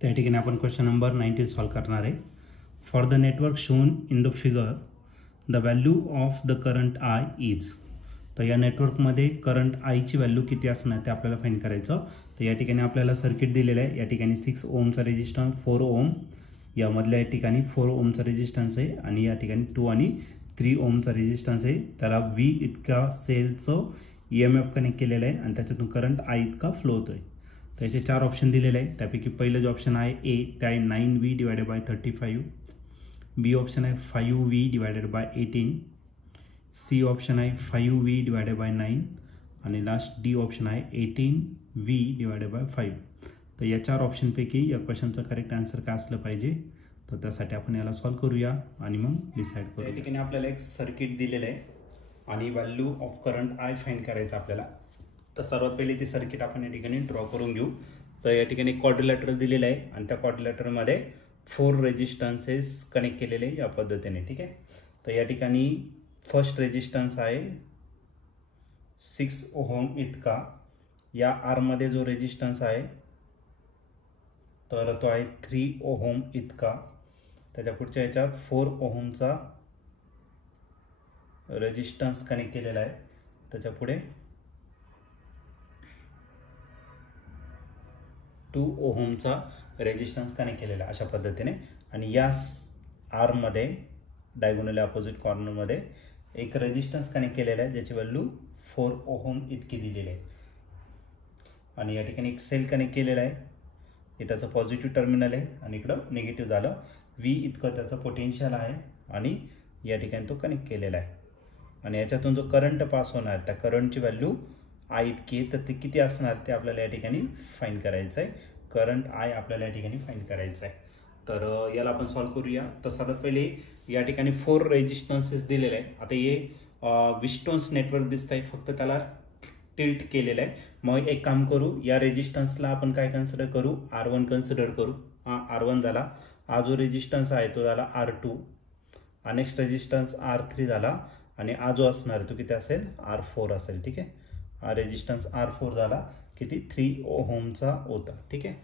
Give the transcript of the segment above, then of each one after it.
त्या ठिकाणी आपण क्वेश्चन नंबर 19 सॉल्व करणार आहे. For the network shown in the figure the value of the current I is. तर या नेटवर्कमध्ये करंट आयची व्हॅल्यू किती असणार ते आपल्याला फाइंड करायचं. तर या ठिकाणी आपल्याला सर्किट दिलेलं आहे. या ठिकाणी 6 ओमचा रेजिस्टन्स, 4 ओम यामधल्या या ठिकाणी 4 ओमचा रेजिस्टन्स आहे आणि या ठिकाणी 2 आणि 3 ओमचा रेजिस्टन्स आहे. त्याला व्ही इतका सेलचं EMF कनेक्ट केलेलं आहे आणि त्याच्यातून करंट आय इतका फ्लो होतोय. त्याचे 4 ऑप्शन दिलेले आहे. त्यापैकी पहिलं जे ऑप्शन आहे ए ते आहे 9V divided by 35. B option आहे 5V divided by 18. C option आहे 5V डिवायडेड बाय 9 आणि लास्ट डी ऑप्शन आहे 18V डिवायडेड बाय 5. तर या 4 ऑप्शनपैकी या क्वेश्चनचं करेक्ट आन्सर काय असलं पाहिजे. तर त्यासाठी आपण याला सॉल्व करूया आणि मग डिसाईड करू. या ठिकाणी आपल्याला एक सर्किट दिलेलं आहे आणि value of current I find करायचं आपल्याला. तर सर्वात पहिले ती सर्किट आपण या ठिकाणी ड्रॉ करून घेऊ. तर या ठिकाणी क्वाड्रिलॅटरल दिलेलं आहे आणि त्या क्वाड्रिलॅटरमध्ये 4 रेजिस्टन्सेस कनेक्ट केलेले या पद्धतीने. ठीक आहे. तर या ठिकाणी फर्स्ट रेजिस्टन्स आहे 6 ओहम इतका. या आरमध्ये जो रेजिस्टन्स आहे तर तो आहे 3 ओहम इतका. त्याच्या पुढच्या याच्यात 4 ओहमचा रेजिस्टन्स कनेक्ट केलेला आहे. त्याच्या पुढे 2 ओहमचा रेजिस्टन्स कनेक्ट केलेला अशा पद्धतीने. आणि या आरमध्ये डायगोनली अपोजिट कॉर्नरमध्ये एक रेजिस्टन्स कनेक्ट केलेला आहे ज्याची व्हॅल्यू 4 ओहम इतकी दिलेली आहे. आणि या ठिकाणी एक सेल कनेक्ट केलेला आहे. हे त्याचं पॉझिटिव्ह टर्मिनल आहे आणि इकडं निगेटिव्ह झालं. व्ही इतकं त्याचं पोटेन्शियल आहे आणि या ठिकाणी तो कनेक्ट केलेला आहे. आणि याच्यातून जो करंट पास होणार त्या करंटची व्हॅल्यू आय इतकी आहे. तर ते किती असणार ते आपल्याला या ठिकाणी फाइंड करायचं आहे. करंट आय आपल्याला या ठिकाणी फाइंड करायचं आहे. तर याला आपण सॉल्व करूया. तर सर्वात पहिले या ठिकाणी 4 रेजिस्टन्सेस दिलेले आहे. आता हे विस्टोन्स नेटवर्क दिसत आहे, फक्त त्याला टिल्ट केलेलं आहे. मग एक काम करू, या रेजिस्टन्सला आपण काय कन्सिडर करू, R1 कन्सिडर करू. हा R1 झाला. हा जो रेजिस्टन्स आहे तो झाला R2. हा नेक्स्ट रेजिस्टन्स R3 झाला आणि हा जो असणार तो किती असेल, R4 असेल. ठीक आहे. हा रेजिस्टन्स R4 झाला, किती 3 ओहमचा होता. ठीक आहे.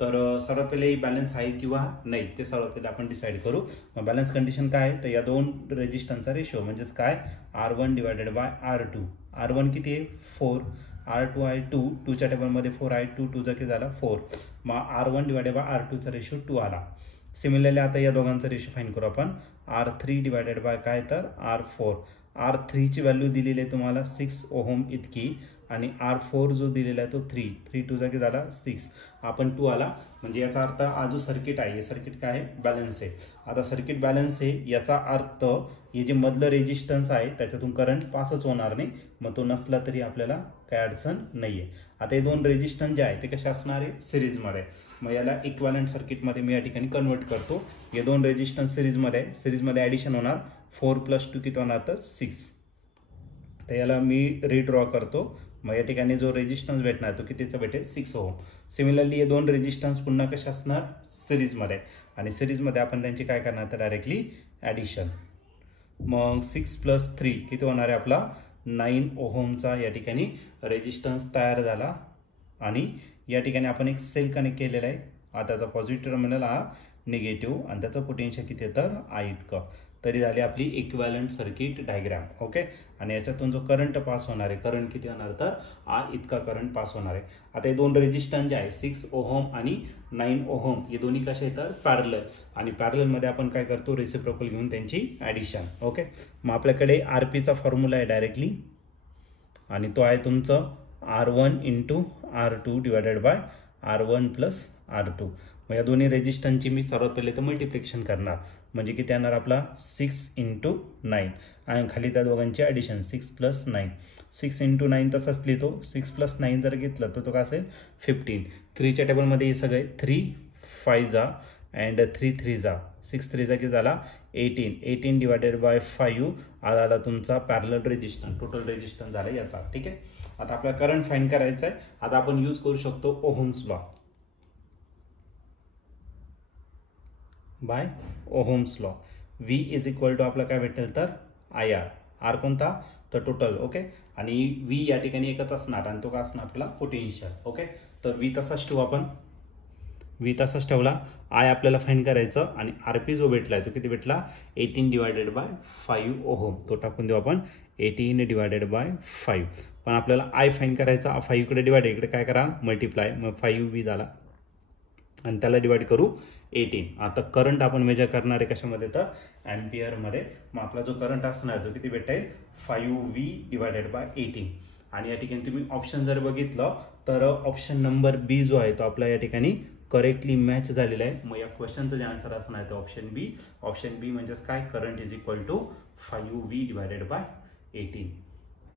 तर सर्वात पहिले बॅलन्स आहे किंवा नाही ते सर्वात पहिले आपण डिसाईड करू. मग बॅलन्स कंडिशन काय आहे, तर या 2 रेजिस्टन्सचा रेशो म्हणजेच काय, R1 divided by R2. R1 किती आहे 4, R2 आहे 2, 2च्या टेबलमध्ये 4 आहे, 2 2 किती झाला 4. मग R1 डिवायडेड बाय R2चा रेशो 2 आला. सिमिलरली आता या दोघांचा रेशो फाइंड करू आपण. R3 डिवायडेड बाय काय तर R4. R3ची व्हॅल्यू दिलेली आहे तुम्हाला 6 ओहम इतकी आणि R4 जो दिलेला आहे तो 3 2 किती झाला 6. आपण 2 आला. म्हणजे याचा अर्थ हा जो सर्किट आहे हे सर्किट काय आहे, बॅलन्स आहे. आता सर्किट बॅलन्स आहे याचा अर्थ हे जे मधलं रेजिस्टन्स आहे त्याच्यातून करंट पासच होणार नाही. मग तो नसला तरी आपल्याला काय अडचण नाही आहे. आता हे 2 रेजिस्टन्स जे आहे ते कसे असणार आहे, सिरीजमध्ये. मग याला इक्विव्हॅलंट सर्किटमध्ये मी या ठिकाणी कन्वर्ट करतो. हे 2 रेजिस्टन्स सिरीजमध्ये आहे. सिरीजमध्ये ॲडिशन होणार 4 + 2 किती होणार तर 6. तर याला मी रिड्रॉ करतो. मग या ठिकाणी जो रेजिस्टन्स भेटणार तो कितीचा भेटेल 6 ओहम. सिमिलरली हे 2 रेजिस्टन्स पुन्हा कसे असणार, सिरीजमध्ये. आणि सिरीजमध्ये आपण त्यांची काय करणार तर डायरेक्टली ॲडिशन. मग 6 + 3 किती होणार आहे आपला 9 ओहमचा या ठिकाणी रेजिस्टन्स तयार झाला. आणि या ठिकाणी आपण एक सेल कनेक्ट केलेला आहे. हा त्याचा पॉझिटिव्ह टर्मिनल, हा निगेटिव्ह आणि त्याचं पोटेन्शियल किती तर आय इतकं. तरी झाली आपली इक्विव्हॅलंट सर्किट डायग्राम. ओके. आणि याच्यातून जो करंट पास होणार आहे, करंट किती होणार तर आ इतका करंट पास होणार आहे. आता हे 2 रेजिस्टन्स जे आहे 6 ओहम आणि 9 ओहम हे दोन्ही कसे येतात पॅरलल. आणि पॅरललमध्ये आपण काय करतो, रेसिप्रोकल घेऊन त्यांची ॲडिशन. ओके. मग आपल्याकडे RPचा फॉर्म्युला आहे डायरेक्टली आणि तो आहे तुमचं R1 × R2 divided by R1 + R2. मग या दोन्ही रेजिस्टन्सची मी सर्वात पहिले तर मल्टिप्लिकेशन करणार. म्हणजे किती येणार आपला 6 × 9 आणि खाली त्या दोघांची ॲडिशन 6 + 9. 6 × 9 तसाच लिहितो. 6 + 9 जर घेतलं तर तो काय असेल 15. 3च्या टेबलमध्ये हे सगळे 3 5 जा अँड 3 3 जा 6 3 किती झाला 18. 18 डिवायडेड बाय 5 आला तुमचा पॅरलल रेजिस्टन्स. टोटल रेजिस्टन्स झाला याचा. ठीक आहे. आता आपल्याला करंट फाइंड करायचा आहे. आता आपण यूज करू शकतो Ohm's law. By Ohm's law V = आपला काय भेटेल तर IR. R कोणता तर टोटल. ओके. आणि V या ठिकाणी एकच असणार आणि तो काय असणार आपला पोटेन्शियल. ओके. तर V तसाच ठेवू आपण. व्ही तसाच ठेवला. आय आपल्याला फाईंड करायचं आणि आर पी जो भेटला आहे तो किती भेटला 18 डिवायडेड बाय 5 ओहम. तो टाकून देऊ आपण 18 डिवायडेड बाय 5. पण आपल्याला आय फाईंड करायचा. 5 इकडे डिवाइड, इकडे काय करा मल्टिप्लाय, मग 5 व्ही झाला आणि त्याला डिवाइड करू 18. आता करंट आपण मेजर करणार आहे कशामध्ये तर ॲम्पियरमध्ये. मग आपला जो करंट असणार तो किती भेटेल 5 व्ही डिवायडेड बाय 18. आणि या ठिकाणी तुम्ही ऑप्शन जर बघितलं तर ऑप्शन नंबर बी जो आहे तो आपला या ठिकाणी करेक्टली मॅच झालेला आहे. मग या क्वेश्चनचं जे आन्सर असणार आहे तो ऑप्शन बी. ऑप्शन बी म्हणजेच काय current is equal to 5 V divided by 18.